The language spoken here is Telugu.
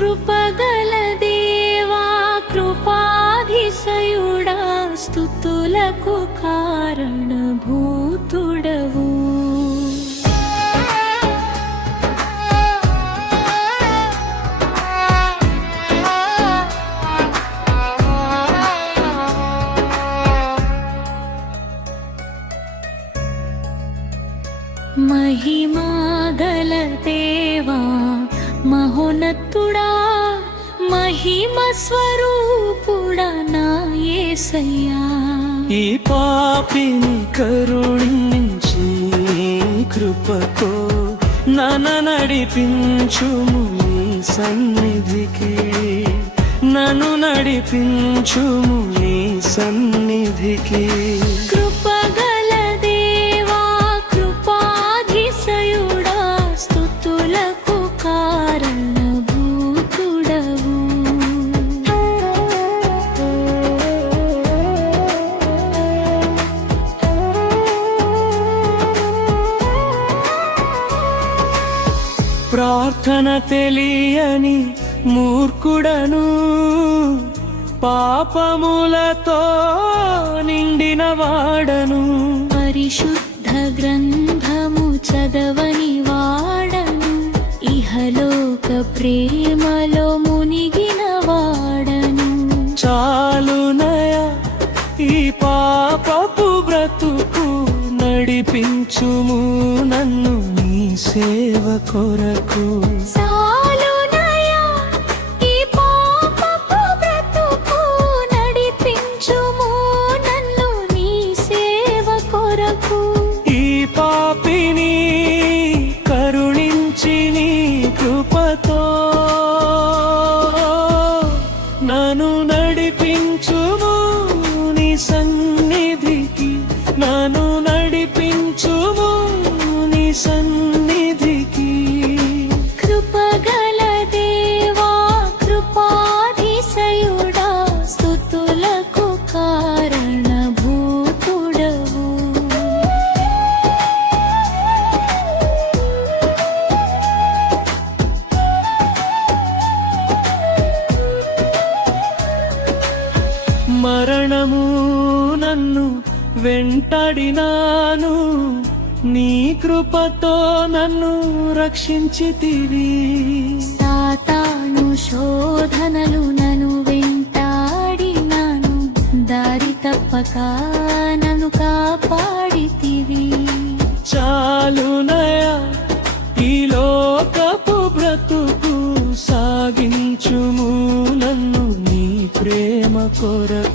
కృపగల దేవా కృపాధిశయుడా స్తుతులకు కారణభూతుడవు. మహిమాగల దేవా మహోన్నతుడా మహిమ స్వరూపుడా నా యేసయ్యా. ఈ పాపిని కరుణించి కృపతో నన్ను నడిపించుము నీ సన్నిధికి, నన్ను నడిపించుము నీ సన్నిధికి. కృపగల దేవా కృపాధిశయుడా స్తుతులకు కారణభూతుడవు. ప్రార్థన తెలియని మూర్ఖుడను, పాపములతో నిండిన వాడను, పరిశుద్ధ గ్రంథము చదవని వాడను, ఇహలోక ప్రేమలో మునిగిన వాడను. చాలునయా ఈ పాపపు బ్రతుకు, నడిపించుము నన్ను నీ సేవ కొరకు. చాలునయా ఈ పాపపు బ్రతుకు, నడిపించుము నన్ను నీ సేవ కొరకు. ఈ పాపిని కరుణించి నీ కృపతో నన్ను నడిపించుము నీ సన్నిధికి, నన్ను నడిపించుము నీ సన్నిధికి. కృపగల దేవా కృపాధిశయుడా స్తుతులకు కారణభూతుడవు. మరణము నన్ను వెంటాడినాను, నీ కృపతో నన్ను రక్షించితివి. సాతాను శోధనలు నన్ను వెంటాడినాను, దారి తప్పక నన్ను కాపాడితివి. చాలునయా ఈ లోకపు బ్రతుకు, సాగించుము నన్ను నీ ప్రేమ కొరకు.